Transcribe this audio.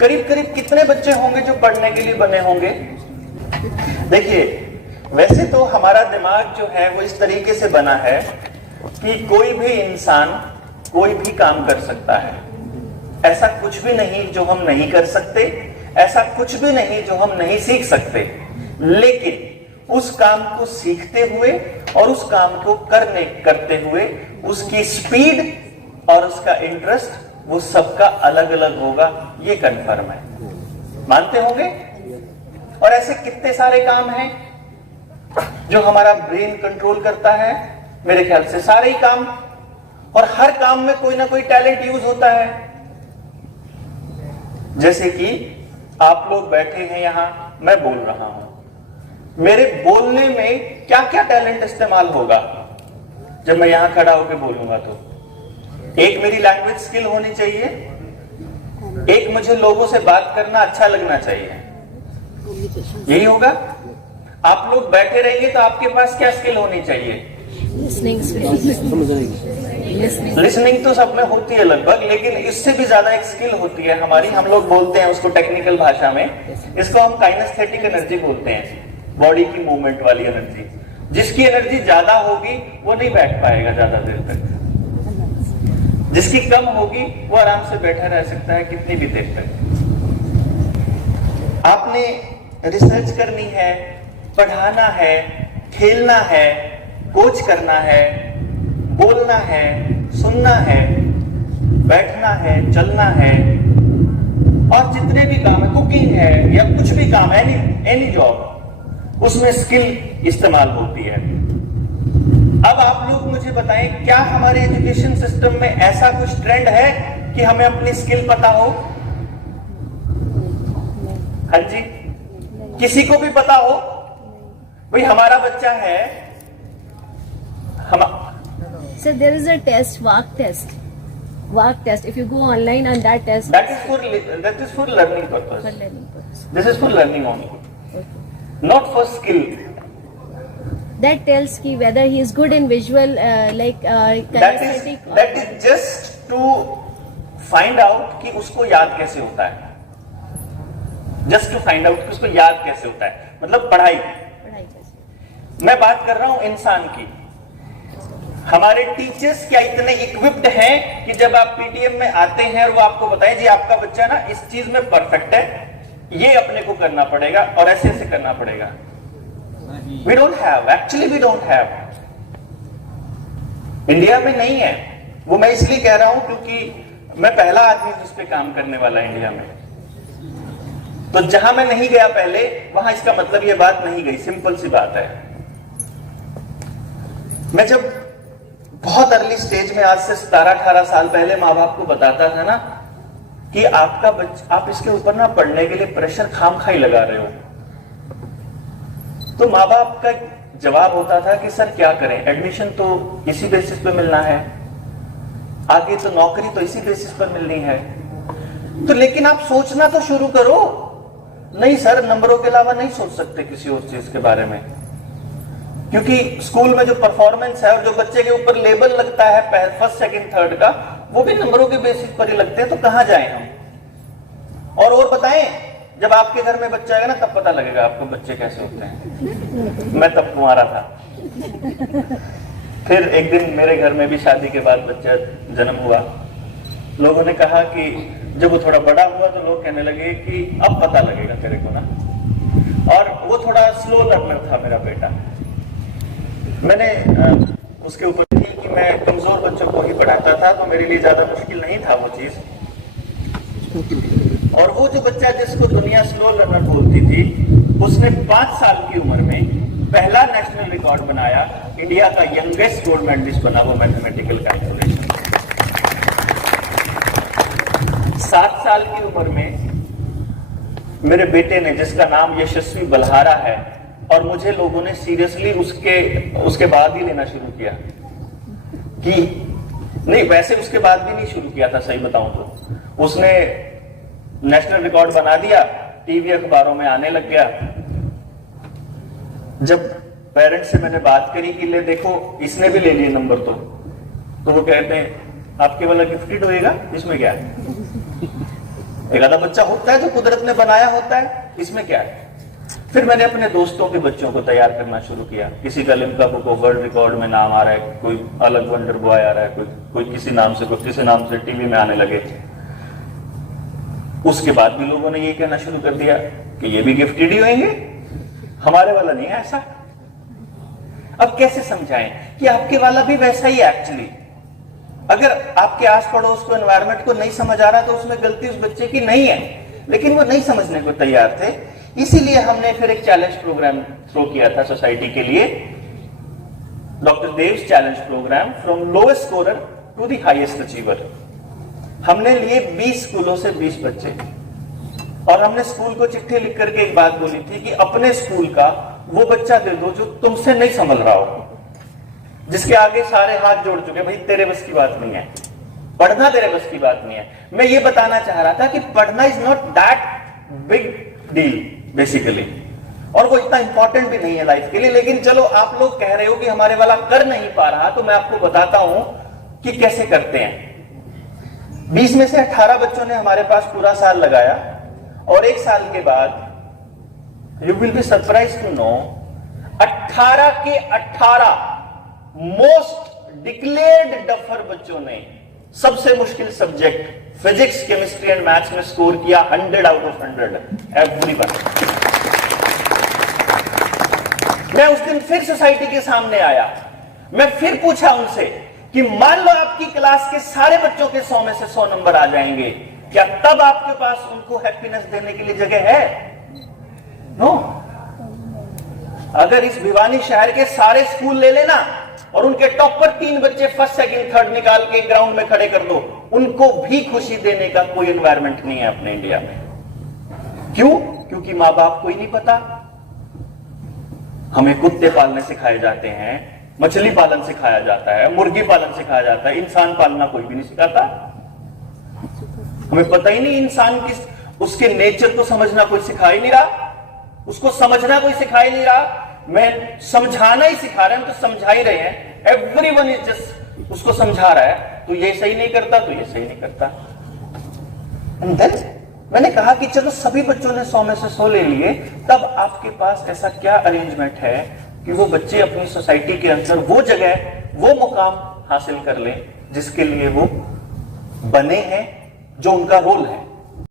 करीब करीब कितने बच्चे होंगे जो पढ़ने के लिए बने होंगे? देखिए, वैसे तो हमारा दिमाग जो है वो इस तरीके से बना है कि कोई भी इंसान कोई भी काम कर सकता है। ऐसा कुछ भी नहीं जो हम नहीं कर सकते, ऐसा कुछ भी नहीं जो हम नहीं सीख सकते। लेकिन उस काम को सीखते हुए और उस काम को करते हुए उसकी स्पीड और उसका इंटरेस्ट वो सबका अलग अलग होगा, ये कंफर्म है। मानते होंगे? और ऐसे कितने सारे काम हैं जो हमारा ब्रेन कंट्रोल करता है। मेरे ख्याल से सारे ही काम, और हर काम में कोई ना कोई टैलेंट यूज होता है। जैसे कि आप लोग बैठे हैं यहां, मैं बोल रहा हूं, मेरे बोलने में क्या क्या टैलेंट इस्तेमाल होगा जब मैं यहां खड़ा होकर बोलूंगा। तो एक मेरी लैंग्वेज स्किल होनी चाहिए, एक मुझे लोगों से बात करना अच्छा लगना चाहिए, यही होगा। आप लोग बैठे रहेंगे तो आपके पास क्या स्किल होनी चाहिए? लिसनिंग तो सब में होती है लगभग, लेकिन इससे भी ज्यादा एक स्किल होती है हमारी, हम लोग बोलते हैं उसको टेक्निकल भाषा में, इसको हम काइनेस्थेटिक एनर्जी बोलते हैं, बॉडी की मूवमेंट वाली एनर्जी। जिसकी एनर्जी ज्यादा होगी वो नहीं बैठ पाएगा ज्यादा देर तक, जिसकी कम होगी वो आराम से बैठा रह सकता है कितनी भी देर तक। आपने रिसर्च करनी है, पढ़ाना है, खेलना है, कोच करना है, बोलना है, सुनना है, बैठना है, चलना है, और जितने भी काम है, कुकिंग है या कुछ भी काम है, एनी जॉब, उसमें स्किल इस्तेमाल होती है। अब आप लोग मुझे बताएं, क्या हमारे एजुकेशन सिस्टम में ऐसा कुछ ट्रेंड है कि हमें अपनी स्किल पता हो? हाँ जी, किसी को भी पता हो? भाई हमारा बच्चा है, So there is a test, WAC test. WAC test. If you go online on that test. That is for learning purpose. For learning purpose. This is for learning only, Okay. not for skill. That tells ki whether he is good in visual, kinesthetic. That is just to find out कि उसको याद कैसे होता है. Just to find out कि उसको याद कैसे होता है. मतलब पढ़ाई. मैं बात कर रहा हूं इंसान की. हमारे टीचर्स क्या इतने इक्विप्ड हैं कि जब आप पीटीएम में आते हैं और वो आपको बताएं जी आपका बच्चा ना इस चीज में परफेक्ट है, ये अपने को करना पड़ेगा और ऐसे ऐसे करना पड़ेगा. We don't have, actually we don't have. India में नहीं है. वो मैं इसलिए कह रहा हूं क्योंकि मैं पहला आदमी जिस पे काम करने वाला इंडिया में. तो जहां मैं नहीं गया पहले, वहां इसका मतलब ये बात नहीं गई. सिंपल सी बात है. मैं जब बहुत अर्ली स्टेज में, आज से 17-18 साल पहले माँ बाप को बताता था ना कि आपका बच्चा, आप इसके ऊपर ना पढ़ने के लिए प्रेशर खामखाई लगा रहे हो, तो माँ बाप का जवाब होता था कि सर क्या करें, एडमिशन तो इसी बेसिस पे मिलना है, आगे तो नौकरी तो इसी बेसिस पर मिलनी है, तो लेकिन आप सोचना तो शुरू करो. नहीं सर, नंबरों के अलावा नहीं सोच सकते किसी और चीज के बारे में, क्योंकि स्कूल में जो परफॉर्मेंस है और जो बच्चे के ऊपर लेबल लगता है फर्स्ट सेकंड थर्ड का, वो भी नंबरों के बेसिस पर ही लगते हैं. तो कहां जाएं हम? और बताएं, जब आपके घर में बच्चा आएगा ना तब पता लगेगा आपको बच्चे कैसे होते हैं. मैं तब कुंवारा था. फिर एक दिन मेरे घर में भी शादी के बाद बच्चा जन्म हुआ. लोगों ने कहा कि जब वो थोड़ा बड़ा हुआ तो लोग कहने लगे कि अब पता लगेगा तेरे को ना. और वो थोड़ा स्लो लर्नर था मेरा बेटा. मैंने उसके ऊपर थी कि मैं कमजोर बच्चों को ही पढ़ाता था, तो मेरे लिए ज्यादा मुश्किल नहीं था वो चीज. और वो जो बच्चा जिसको दुनिया स्लो लर्नर बोलती थी, उसने 5 साल की उम्र में पहला नेशनल रिकॉर्ड बनाया. इंडिया का यंगेस्ट गोल्ड मेडलिस्ट बना वो मैथमेटिकल कैलकुलेशन. 7 साल की उम्र में मेरे बेटे ने, जिसका नाम यशस्वी बल्हारा है, और मुझे लोगों ने सीरियसली उसके बाद ही लेना शुरू किया कि नहीं, वैसे उसके बाद भी नहीं शुरू किया था सही बताऊं तो. उसने नेशनल रिकॉर्ड बना दिया, टीवी अखबारों में आने लग गया. जब पेरेंट्स से मैंने बात करी कि ले देखो इसने भी ले लिए नंबर, तो वो कहते हैं आपके वाला गिफ्टेड होएगा, इसमें क्या है. एक आधा बच्चा होता है जो कुदरत ने बनाया होता है, इसमें क्या है। फिर मैंने अपने दोस्तों के बच्चों को तैयार करना शुरू किया। किसी का Limca book of world record में नाम आ रहा है, कोई अलग वंडर बॉय आ रहा है, कोई किसी नाम से, कोई किसी नाम से टीवी में आने लगे। उसके बाद भी लोगों ने ये कहना शुरू कर दिया कि ये भी गिफ्टेड ही होंगे, हमारे वाला नहीं है ऐसा। अब कैसे समझाएं कि आपके वाला भी वैसा ही एक्चुअली। अगर आपके आस पड़ोस को, एनवायरमेंट को नहीं समझ आ रहा तो उसमें गलती उस बच्चे की नहीं है, लेकिन वो नहीं समझने को तैयार थे। इसीलिए हमने फिर एक चैलेंज प्रोग्राम थ्रो किया था सोसाइटी के लिए, doctor Dev's challenge program, from lowest scorer to the highest achiever. हमने लिए 20 स्कूलों से 20 बच्चे, और हमने स्कूल को चिट्ठी लिख करके एक बात बोली थी कि अपने स्कूल का वो बच्चा दे दो जो तुमसे नहीं संभल रहा हो, जिसके आगे सारे हाथ जोड़ चुके, भाई तेरे बस की बात नहीं है, पढ़ना तेरे बस की बात नहीं है। मैं ये बताना चाह रहा था कि पढ़ना is not that big deal basically, और वो इतना इंपॉर्टेंट भी नहीं है लाइफ के लिए। लेकिन चलो, आप लोग कह रहे हो कि हमारे वाला कर नहीं पा रहा, तो मैं आपको बताता हूं कि कैसे करते हैं। 20 में से 18 बच्चों ने हमारे पास पूरा साल लगाया, और एक साल के बाद you will be surprise to know 18 के 18 मोस्ट डिक्लेयर्ड डफर बच्चों ने सबसे मुश्किल subject physics, chemistry and maths में स्कोर किया 100 आउट ऑफ 100 एवरीवन। मैं उस दिन फिर सोसाइटी के सामने आया, मैं फिर पूछा उनसे कि मान लो आपकी क्लास के सारे बच्चों के 100 में से 100 नंबर आ जाएंगे, क्या तब आपके पास उनको हैप्पीनेस देने के लिए जगह है? नो। अगर इस भिवानी शहर के सारे स्कूल ले लेना और उनके टॉप पर 3 बच्चे फर्स्ट, सेकंड, थर्ड निकाल के ग्राउंड में खड़े कर दो, उनको भी खुशी देने का कोई एनवायरमेंट नहीं है अपने इंडिया में। क्यों? क्योंकि मां बाप को ही नहीं पता। हमें कुत्ते पालने सिखाए जाते हैं, मछली पालन सिखाया जाता है, मुर्गी पालन सिखाया जाता है, इंसान पालना कोई भी नहीं सिखाता। हमें पता ही नहीं इंसान की, उसके नेचर को समझना कोई सिखा ही नहीं रहा, उसको समझना कोई सिखा ही नहीं रहा। मैं समझाना ही सिखा रहे हैं, हम तो समझा ही रहे हैं। एवरीवन इज जस्ट उसको समझा रहा है, तो ये सही नहीं करता, तो ये सही नहीं करता। एंड देन मैंने कहा कि चलो सभी बच्चों ने 100 में से 100 ले लिए, तब आपके पास ऐसा क्या अरेंजमेंट है कि वो बच्चे अपनी सोसाइटी के अंदर वो जगह, वो मुकाम हासिल कर लें जिसके लिए वो बने हैं, जो उनका रोल है।